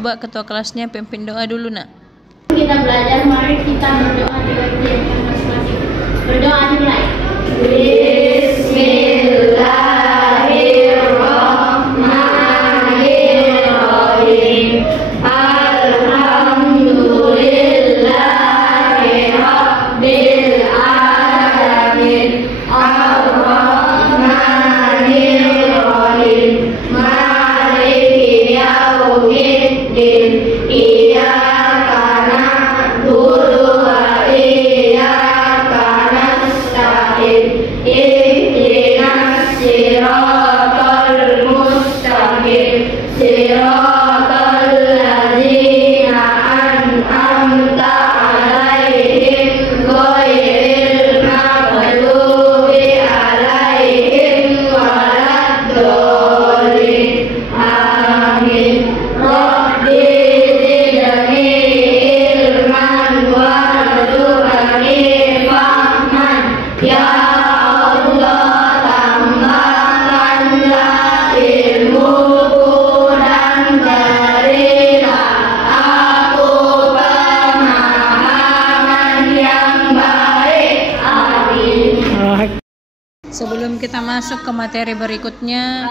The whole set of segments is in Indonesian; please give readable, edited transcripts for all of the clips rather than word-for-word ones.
Coba ketua kelasnya pimpin doa dulu, Nak. Kita belajar, mari kita berdoa dengan kita masing-masing. Berdoa dimulai. Bismillahirrahmanirrahim. Alhamdulillahirabbil alamin. Ar-Rahmanirrahim. Maliki yaumiddin. Iyyaka na'budu wa iyyaka nasta'in. Ihdinas siratal mustaqim. Siratal ladzina an'amta 'alaihim ghairil maghdubi 'alaihim waladdallin. Amin. Rabbi zidni ilman warzuqni fahman. Ya Allah, tambahkanlah ilmuku dan berilah aku pemahaman yang baik. Amin. Sebelum kita masuk ke materi berikutnya,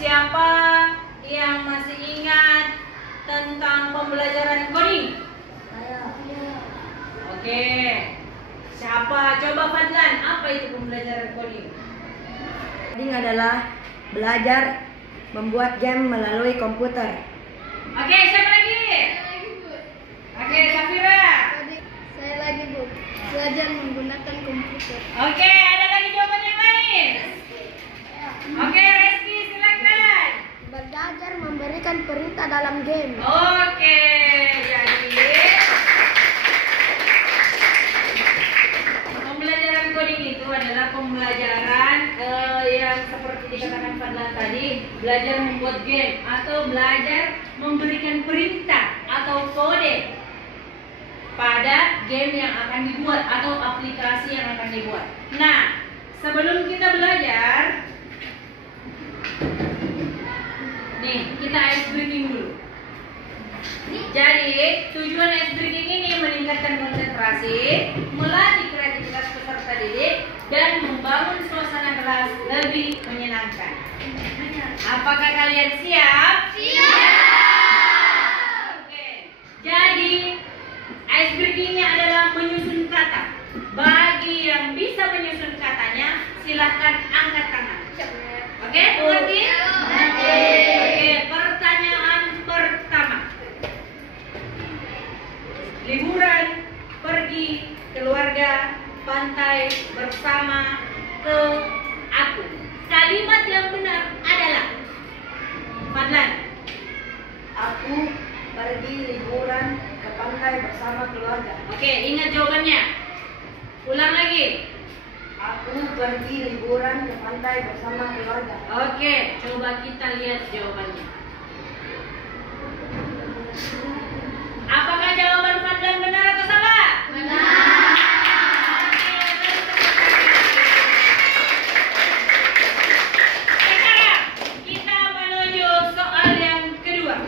Siapa yang masih ingat tentang pembelajaran coding? Oke. Siapa? Coba Fadlan, apa itu pembelajaran coding? Coding adalah belajar membuat game melalui komputer. Oke, siapa lagi? Oke, Safira. Saya lagi, Bu. Belajar menggunakan komputer. Oke, ada lagi jawaban yang lain? Oke, Reski silakan. Belajar memberikan perintah dalam game. Oke, jadi pembelajaran coding itu adalah pembelajaran yang seperti dikatakan Fadlan tadi, belajar membuat game atau belajar memberikan perintah atau kode pada game yang akan dibuat atau aplikasi yang akan dibuat. Nah, sebelum kita belajar, nih kita ice breaking dulu. Jadi tujuan ice breaking ini meningkatkan konsentrasi, melatih kreativitas peserta didik, dan membangun suasana kelas lebih menyenangkan. Apakah kalian siap? Siap. Oke. Jadi ice breakingnya adalah menyusun kata. Bagi yang bisa menyusun katanya, silahkan angkat tangan. Oke, mengerti? Oke, pertanyaan pertama. Liburan, pergi, keluarga, pantai, bersama, ke, aku. Kalimat yang benar adalah Fadlan. Aku pergi liburan ke pantai bersama keluarga. Oke, ingat jawabannya. Ulang lagi. Aku pergi liburan ke pantai bersama keluarga. Oke, coba kita lihat jawabannya. Apakah jawaban Fadlan benar atau salah? Benar. Sekarang kita menuju soal yang kedua.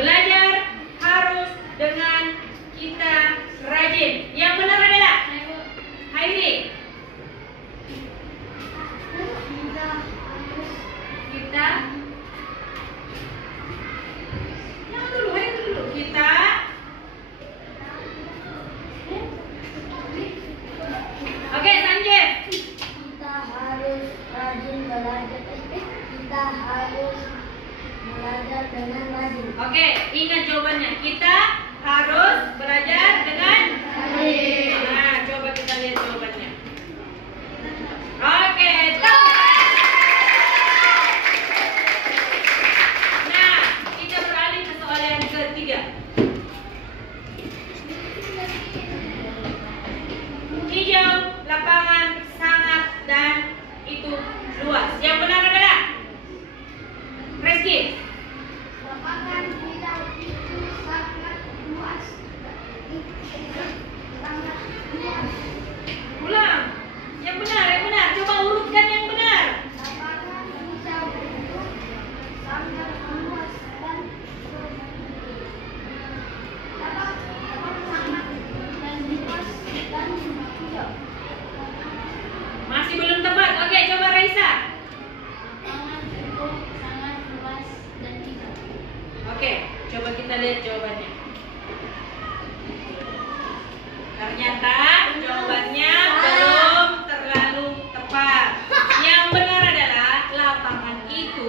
Belajar harus dengan kita rajin. Yang benar adalah Hairi. Kita yang dulu, Hairi dulu. Kita Oke, Sanjeev. Kita harus rajin belajar. Kita harus belajar dengan rajin. Oke, ingat jawabannya. Kita harus belajar dengan Rajin. Nah, coba kita lihat jawabannya. Oke, tepuk. Nah, kita beralih ke soal yang ketiga. Hijau, lapangan, sangat, dan itu luas. Yang benar adalah Reski. Lapangan hijau itu sangat luas. Sangat luas. Ulang. Yang benar, yang benar. Coba urutkan yang benar. Lapangan hijau itu sangat luas. jawabannya? Ternyata jawabannya belum terlalu tepat. Yang benar adalah lapangan itu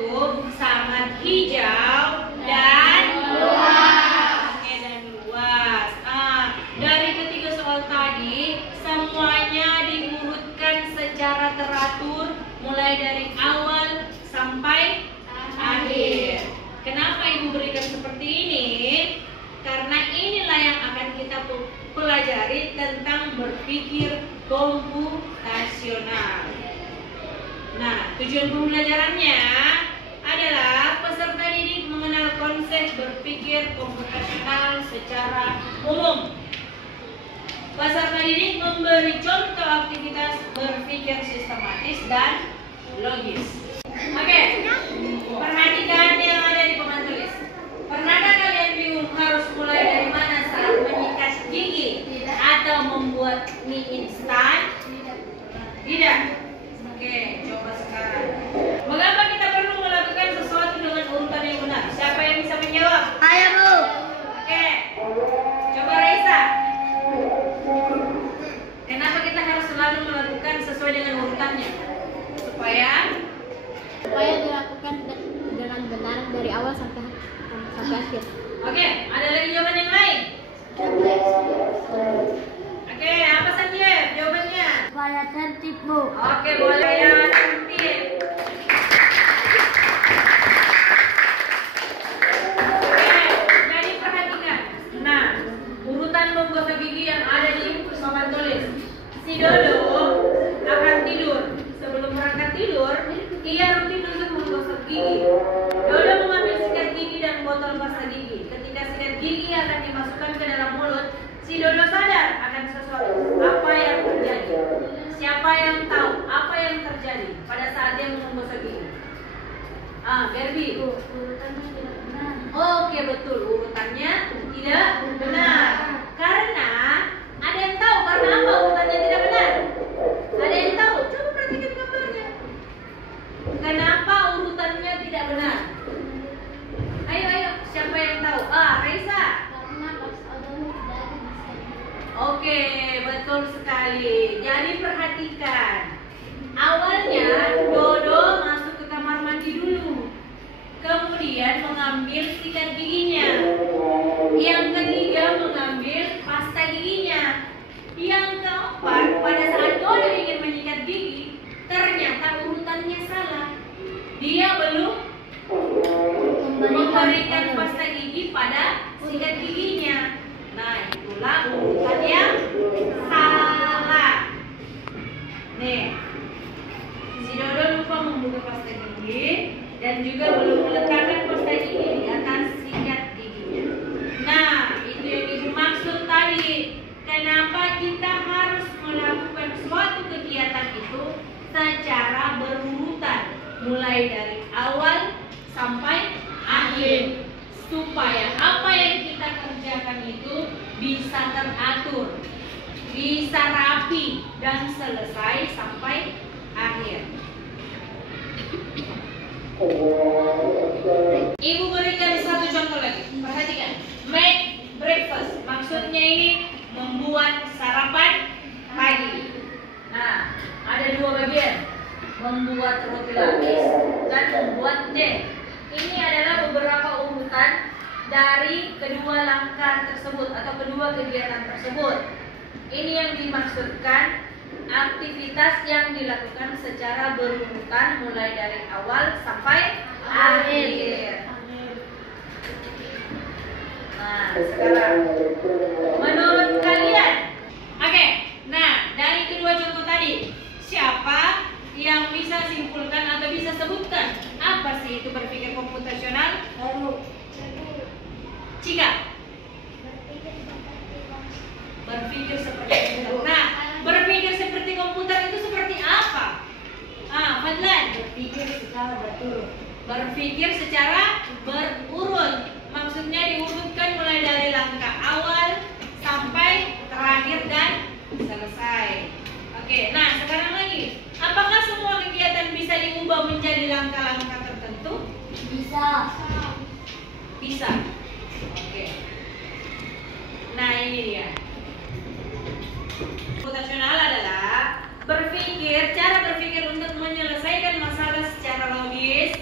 sangat hijau dan luas. Oke, dan luas. Dari ketiga soal tadi semuanya diurutkan secara teratur mulai dari awal sampai akhir. Kenapa Ibu berikan seperti ini? Karena inilah yang akan kita pelajari tentang berpikir komputasional. Nah, tujuan pembelajarannya adalah peserta didik mengenal konsep berpikir komputasional secara umum. Peserta didik memberi contoh aktivitas berpikir sistematis dan logis. Oke, perhatikan yang ada di papan tulis. Pernahkah kalian bingung harus mulai dari mana saat menyikat gigi atau membuat mie instan? Tidak. Oke, coba sekarang. Mengapa kita perlu melakukan sesuatu dengan urutan yang benar? Siapa yang bisa menjawab? Ayo, Bu. Oke, coba Raisa. Kenapa kita harus selalu melakukan sesuai dengan urutannya? Supaya dilakukan dengan benar dari awal sampai akhir. Oke, ada lagi jawaban yang lain? Oke, apa saja jawabannya? Supaya tertib, Bu. Oke, boleh ya, tertib. Oke, jadi perhatikan. Nah, urutan menggosok gigi yang ada di papan tulis. Si Dodo akan tidur. Sebelum berangkat tidur, ia rutin untuk menggosok gigi. Dodo mengambil sikat gigi dan botol pasta gigi. Ketika sikat gigi akan dimasukkan ke dalam mulut, si Dodo sadar akan sesuatu. Apa yang terjadi? Siapa yang tahu apa yang terjadi pada saat dia menggosok gigi? Barbie. Urutannya tidak benar. Oke, betul, urutannya tidak benar. Karena ada yang tahu karena apa urutannya tidak benar? Ada yang tahu? Coba perhatikan gambarnya. Kenapa urutannya tidak benar? Ayo, siapa yang tahu? Raisa. Karena pas Odong dari bisa. Oke, betul sekali. Jadi perhatikan. Awalnya Dodo masuk ke kamar mandi dulu. Kemudian mengambil sikat giginya. Yang ketiga mengambil pasta giginya. Yang keempat, pada saat Dodo ingin menyikat gigi, ternyata urutannya salah. Dia belum memberikan pasta gigi pada sikat giginya. Nah, itulah urutan yang salah. Nih, si Dodo lupa membuka pasta gigi dan juga belum meletakkan pasta gigi di atas sikat giginya. Nah, itu yang dimaksud tadi. Kenapa kita harus melakukan suatu kegiatan itu secara berurutan, mulai dari awal sampai akhir, supaya apa yang kita kerjakan itu bisa teratur, bisa rapi, dan selesai sampai akhir. Ibu berikan satu contoh lagi. Perhatikan. Make breakfast. Maksudnya ini membuat sarapan pagi. Nah, ada dua bagian. Membuat roti lapis dan membuat teh. Ini adalah beberapa urutan dari kedua langkah tersebut atau kedua kegiatan tersebut. Ini yang dimaksudkan aktivitas yang dilakukan secara berurutan mulai dari awal sampai akhir. Nah, sekarang menurut kalian, oke, nah dari kedua contoh tadi, siapa yang bisa simpulkan atau bisa sebutkan apa sih itu berpikir komputasional? Cika. Berpikir seperti komputer. Nah, berpikir seperti komputer itu seperti apa? Fadlan. Berpikir secara berurut. Berpikir secara berurut. Maksudnya diurutkan mulai dari langkah awal sampai terakhir dan selesai. Oke, nah sekarang lagi, apakah semua kegiatan bisa diubah menjadi langkah-langkah tertentu? Bisa. Bisa. Oke. Nah ini dia. Komputasional adalah cara berpikir untuk menyelesaikan masalah secara logis,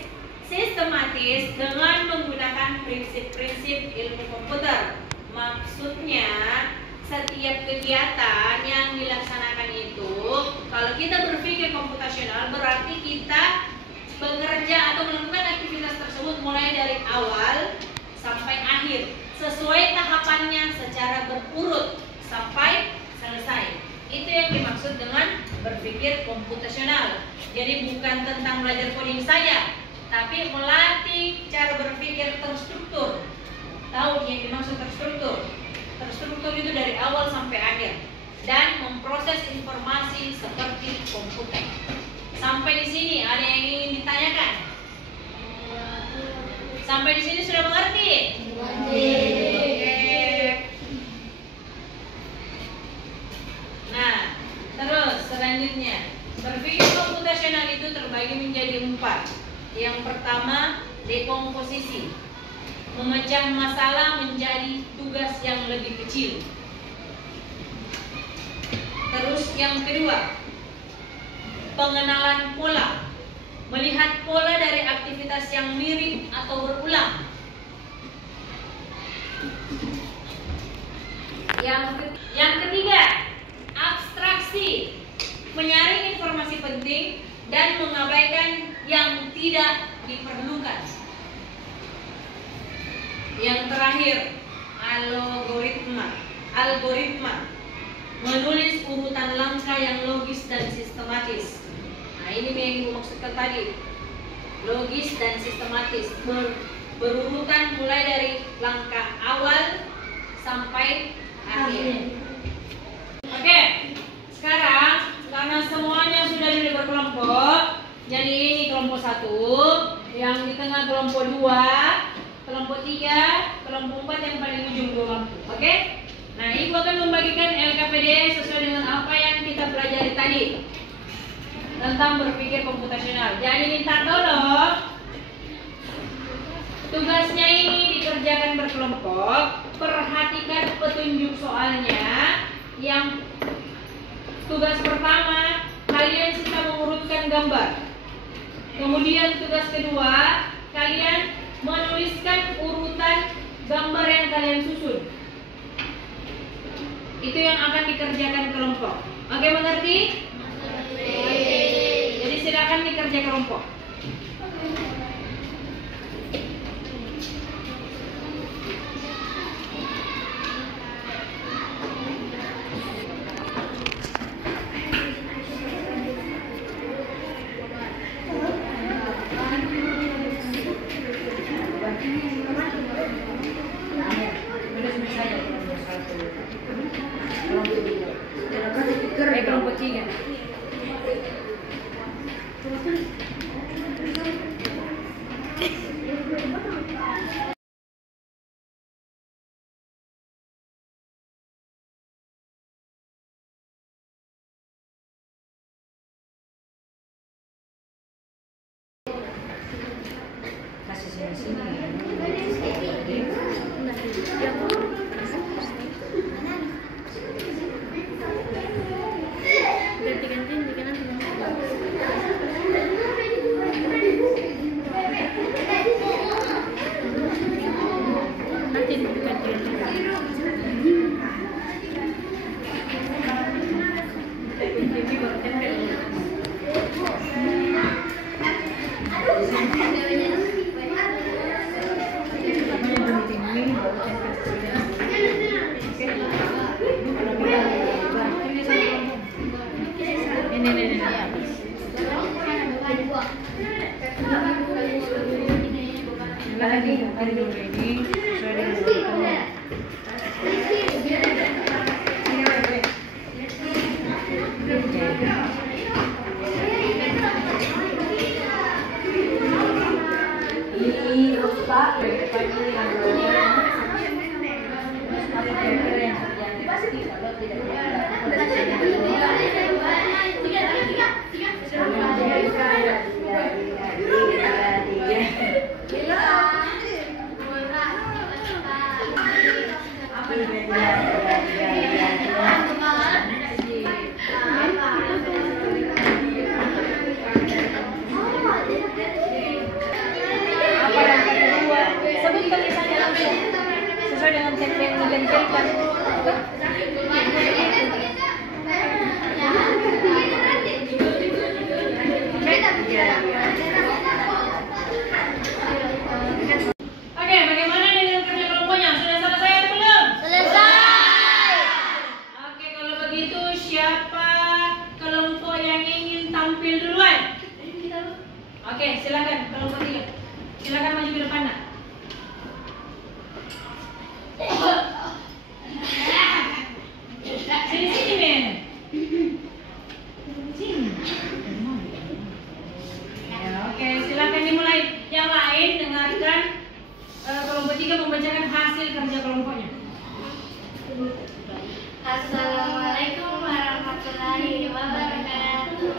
sistematis dengan menggunakan prinsip-prinsip ilmu komputer. Maksudnya setiap kegiatan yang dilaksanakan itu, kalau kita berpikir komputasional berarti kita bekerja atau melakukan aktivitas tersebut mulai dari awal sampai akhir, sesuai tahapannya secara berurut sampai selesai. Itu yang dimaksud dengan berpikir komputasional. Jadi bukan tentang belajar coding saja, tapi melatih cara berpikir terstruktur. Tahu yang dimaksud terstruktur? Terstruktur itu dari awal sampai akhir dan memproses informasi seperti komputer. Sampai di sini ada yang ingin ditanyakan? Sampai di sini sudah mengerti? Nah, terus selanjutnya berpikir komputasional itu terbagi menjadi 4. Yang pertama, dekomposisi, memecah masalah menjadi tugas yang lebih kecil. Terus yang kedua, pengenalan pola, melihat pola dari aktivitas yang mirip atau berulang. Yang ketiga, abstraksi, menyaring informasi penting dan mengabaikan yang tidak diperlukan. Yang terakhir, algoritma, menulis urutan langkah yang logis dan sistematis. Nah ini yang ibu maksudkan tadi, logis dan sistematis, berurutan mulai dari langkah awal sampai akhir. Oke, sekarang karena semuanya sudah berkelompok, jadi ini kelompok 1, yang di tengah kelompok 2, kelompok 3, kelompok 4 yang paling ujung 2 lampu. Oke? Nah, ibu akan membagikan LKPD sesuai dengan apa yang kita pelajari tadi tentang berpikir komputasional. Jadi minta tolong tugasnya ini dikerjakan berkelompok. Perhatikan petunjuk soalnya. Yang tugas pertama, kalian sudah mengurutkan gambar. Kemudian tugas kedua, kalian menuliskan urutan gambar yang kalian susun. Itu yang akan dikerjakan kelompok. Oke, mengerti? Jadi silakan dikerja kelompok. Kelompok 3. Kasih sini. Apa yang kedua? Sebutkan misalnya langsung sesuai dengan template yang ditempelkan. Oke, bagaimana dengan kerja kelompoknya? Sudah selesai atau belum? Selesai. Oke, kalau begitu siapa kelompok yang ingin tampil duluan? Oke, silakan kelompok 3. Silakan maju ke depan, nak. Sini, men. Sini. Ya, oke, silakan dimulai. Yang lain dengarkan kelompok 3 membacakan hasil kerja kelompoknya. Assalamualaikum warahmatullahi wabarakatuh.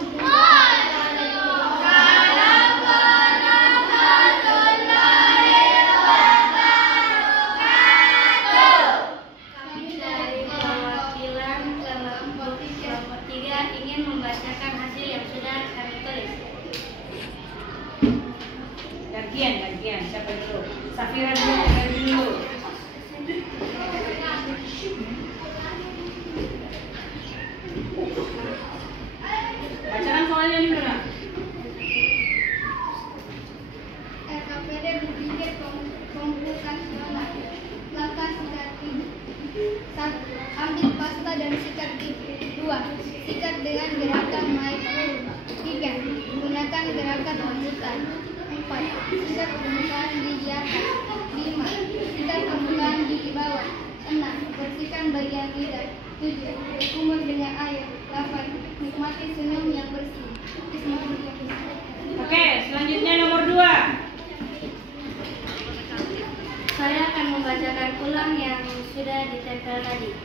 Kami dari perwakilan kelompok 3 ingin membacakan hasil yang sudah kami tulis. Gantian. Siapa dulu? Safira dulu. Bacakan soalnya nih, Bro. LKPD berpikir komputasional. Langkah sikat gigi. 1. Ambil pasta dan sikat gigi. 2. Sikat dengan gerakan naik turun. 3. Gunakan gerakan memutar. 4. Sikat permukaan gigi atas. 5. Sikat permukaan gigi bawah. 6. Bersihkan bagian lidah. 7. Berkumur dengan air. 8. Nikmati senyum yang bersih. Oke, selanjutnya nomor 2. Saya akan membacakan ulang yang sudah ditempel tadi.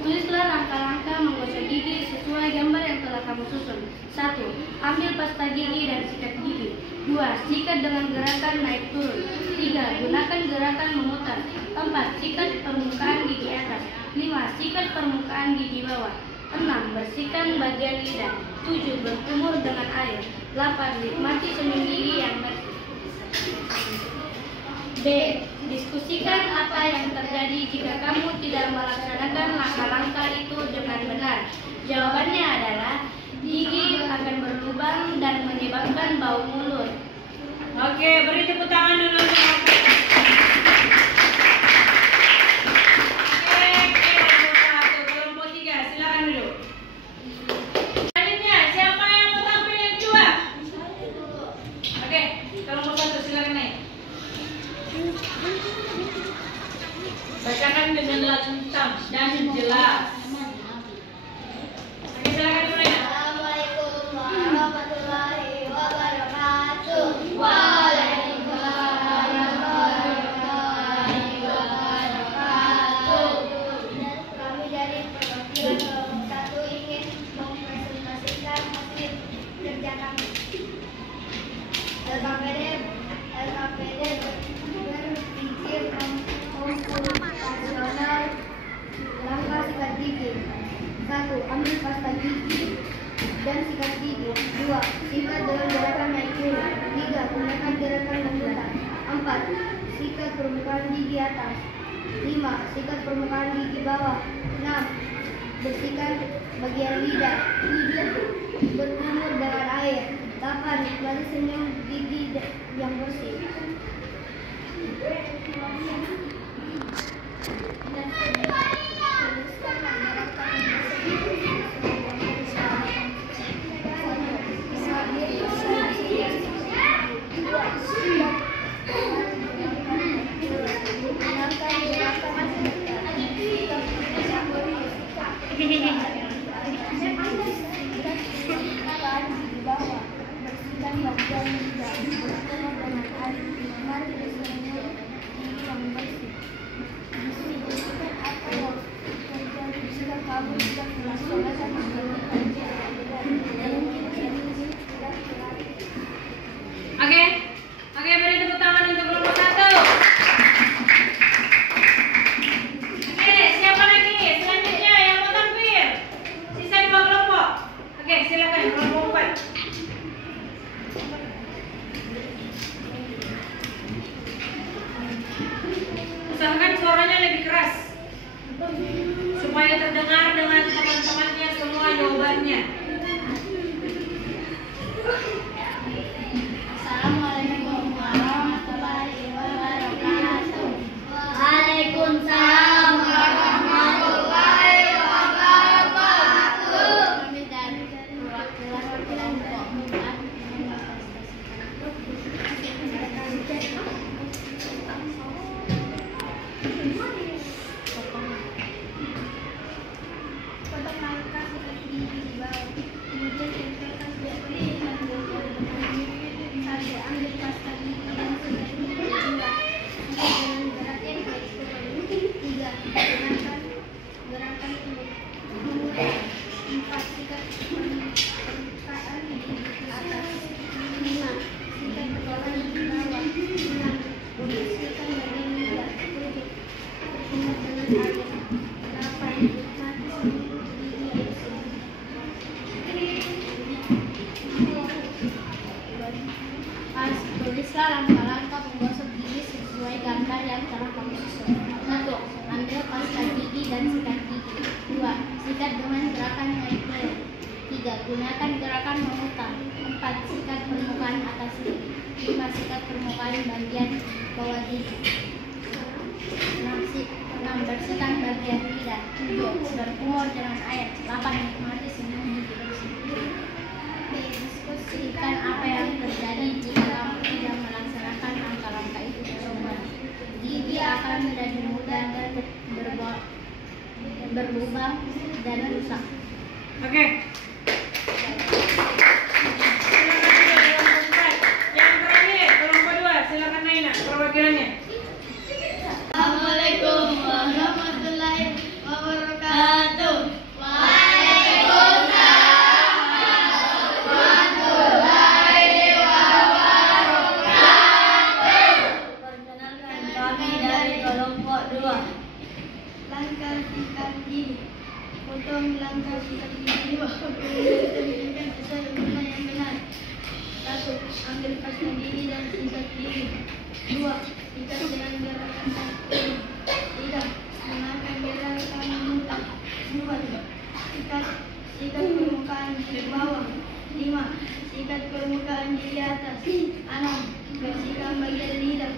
Tulislah langkah-langkah menggosok gigi sesuai gambar yang telah kamu susun. 1. Ambil pasta gigi dan sikat gigi. 2. Sikat dengan gerakan naik turun. 3. Gunakan gerakan memutar. 4. Sikat permukaan gigi atas. 5. Sikat permukaan gigi bawah. 6. Bersihkan bagian lidah. 7. Berkumur dengan air. 8. Nikmati senyum gigi yang bersih. B. Diskusikan apa yang terjadi jika kamu tidak melaksanakan langkah-langkah itu dengan benar. Jawabannya adalah gigi akan berlubang dan menyebabkan bau mulut. Oke, beri tepuk tangan dulu untuk Oke, kelompok 3, silakan dulu. Selanjutnya, siapa yang mau tampil yang kedua? Oke, kelompok 1 silakan naik. Bacakan dengan lantang dan jelas. Oke, silakan dimulai. Assalamualaikum warahmatullahi wabarakatuh. Waalaikumsalam warahmatullahi wabarakatuh. Kami dari perwakilan kelompok 1 ingin mempresentasikan hasil kerja kami. LKPD berpikir komputasional. Langkah sikat gigi. 1. Ambil pasta gigi dan sikat gigi. 2. Sikat dengan gerakan naik turun. 3. Gunakan gerakan memutar. 4. Sikat permukaan gigi atas. 5. Sikat permukaan gigi bawah. 6. Bersihkan bagian lidah. 7. Berkumur dengan air. 8. Nikmati senyum gigi yang bersih. Oke, beri tepuk tangan untuk kelompok 1. Oke, jawabannya lebih keras supaya terdengar dengan teman-temannya semua jawabannya. Assalamualaikum warahmatullahi wabarakatuh. Waalaikumsalam warahmatullahi wabarakatuh. Kami dari perwakilan kelompok 4. Tulislah langkah-langkah menggosok gigi sesuai gambar yang telah kamu susun. 1. Ambil pasta gigi dan sikat gigi. 2. Sikat dengan gerakan naik turun. 3. Gunakan gerakan memutar. 4. Sikat permukaan atas gigi. 5. Sikat permukaan bagian bawah gigi. 6. Bersihkan bagian lidah. 7. Berkumur dengan air. 8. Nikmati senyum gigi bersih. Diskusikan apa yang terjadi jika kamu tidak melaksanakan langkah-langkah itu dengan benar. Gigi akan menjadi mudah dan berlubang dan rusak. Oke. Yang terakhir, kelompok 2, silakan Naina, perwakilannya. Assalamualaikum warahmatullahi wabarakatuh. Langkah sikat gigi. Potong langkah sikat gigi dengan sesuai urutan yang benar. 1. Ambil pasta gigi dan sikat gigi. 2. Sikat dengan gerakan kaki. 3. Gunakan gerakan memutar. 4. Sikat permukaan di bawah. 5. Sikat permukaan di atas. 6. Bersihkan bagian lidah.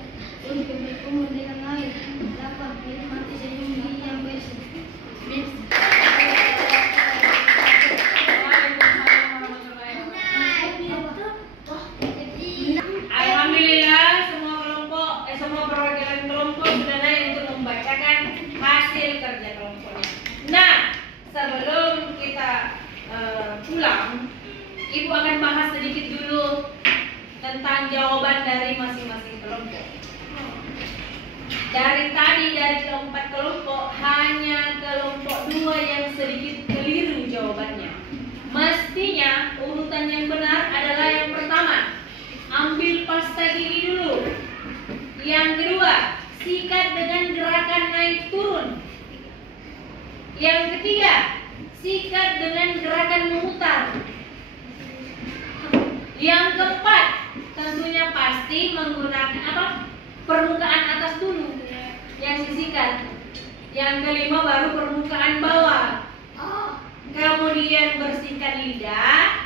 7. Berkumur dengan air. 8. Nikmati senyum gigi yang bersih. Alhamdulillah semua perwakilan kelompok sudah naik untuk membacakan hasil kerja kelompoknya. Nah, sebelum kita pulang, Ibu akan bahas sedikit dulu tentang jawaban dari masing-masing kelompok. Dari keempat kelompok, hanya kelompok 2 yang sedikit keliru jawabannya. Mestinya urutan yang benar adalah yang pertama, ambil pasta gigi dulu. Yang kedua, sikat dengan gerakan naik turun. Yang ketiga, sikat dengan gerakan memutar. Yang keempat, tentunya pasti menggunakan permukaan atas dulu yang disikat. Yang kelima baru permukaan bawah. Kemudian bersihkan lidah.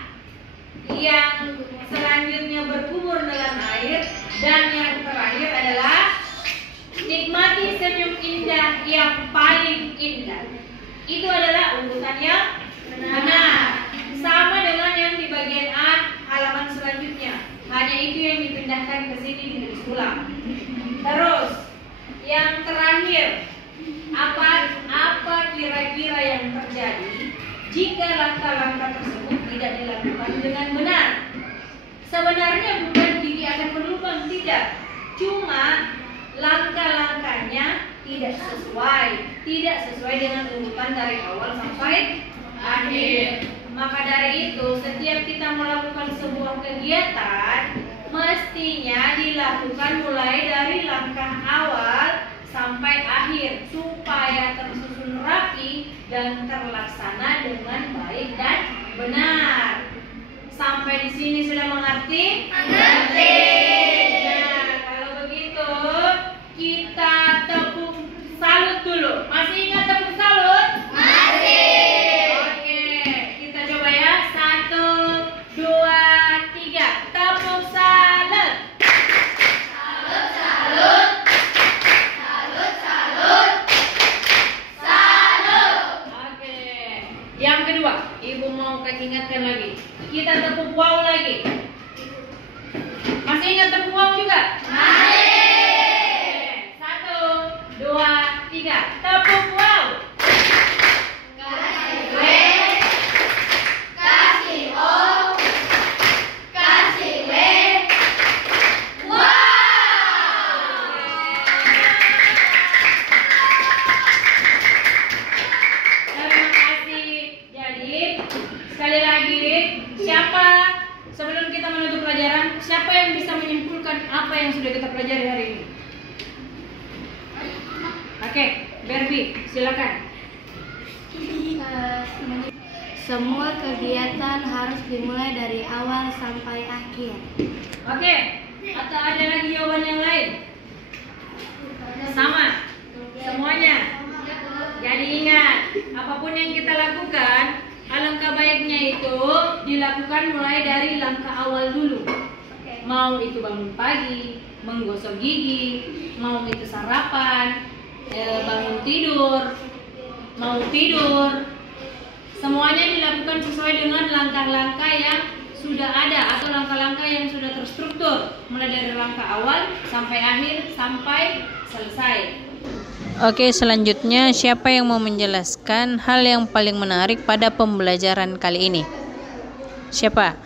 Yang selanjutnya berkumur dalam air. Dan yang terakhir adalah nikmati senyum indah yang paling indah. Itu adalah urutan yang benar. Sama dengan yang di bagian A halaman selanjutnya. Hanya itu yang dipindahkan ke sini ditulis ulang. Terus yang terakhir, apa kira-kira yang terjadi jika langkah-langkah tersebut tidak dilakukan dengan benar? Sebenarnya bukan gigi akan berlubang, tidak. Cuma langkah-langkahnya tidak sesuai dengan urutan dari awal sampai akhir. Maka dari itu, setiap kita melakukan sebuah kegiatan, mestinya dilakukan mulai dari langkah awal sampai akhir supaya tersusun rapi dan terlaksana dengan baik dan benar. Sampai di sini sudah mengerti? Mengerti. Nah, kalau begitu kita tepuk salut lanjutkan lagi. Kita tepuk wow lagi. Masih ingat tepuk wow juga? Masih. 1, 2, 3. Tepuk wow. Sekali lagi, sebelum kita menutup pelajaran, siapa yang bisa menyimpulkan apa yang sudah kita pelajari hari ini? Oke, Barbie, silakan. Semua kegiatan harus dimulai dari awal sampai akhir. Oke, atau ada lagi jawaban yang lain? Sama, semuanya. Jadi ingat, apapun yang kita lakukan, alangkah baiknya itu dilakukan mulai dari langkah awal dulu. Mau itu bangun pagi, menggosok gigi, mau itu sarapan, bangun tidur, mau tidur. Semuanya dilakukan sesuai dengan langkah-langkah yang sudah ada atau langkah-langkah yang sudah terstruktur, mulai dari langkah awal sampai akhir sampai selesai. Oke, selanjutnya siapa yang mau menjelaskan hal yang paling menarik pada pembelajaran kali ini? Siapa?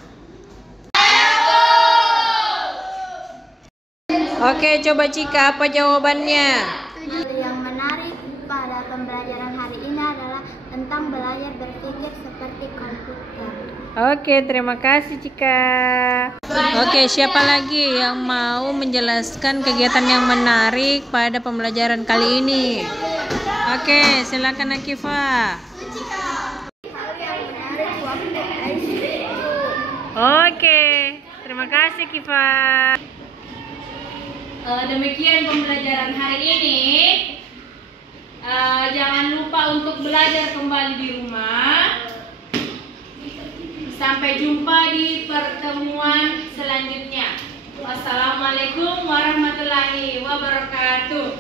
Oke, coba Cika, apa jawabannya? Yang menarik pada pembelajaran hari ini adalah tentang belajar berpikir seperti komputer. Oke, terima kasih Cika. Oke, siapa lagi yang mau menjelaskan kegiatan yang menarik pada pembelajaran kali ini? Oke, silakan Akifa. Oke, terima kasih Kifa. Demikian pembelajaran hari ini. Jangan lupa untuk belajar kembali di rumah. Sampai jumpa di pertemuan selanjutnya. Wassalamualaikum warahmatullahi wabarakatuh.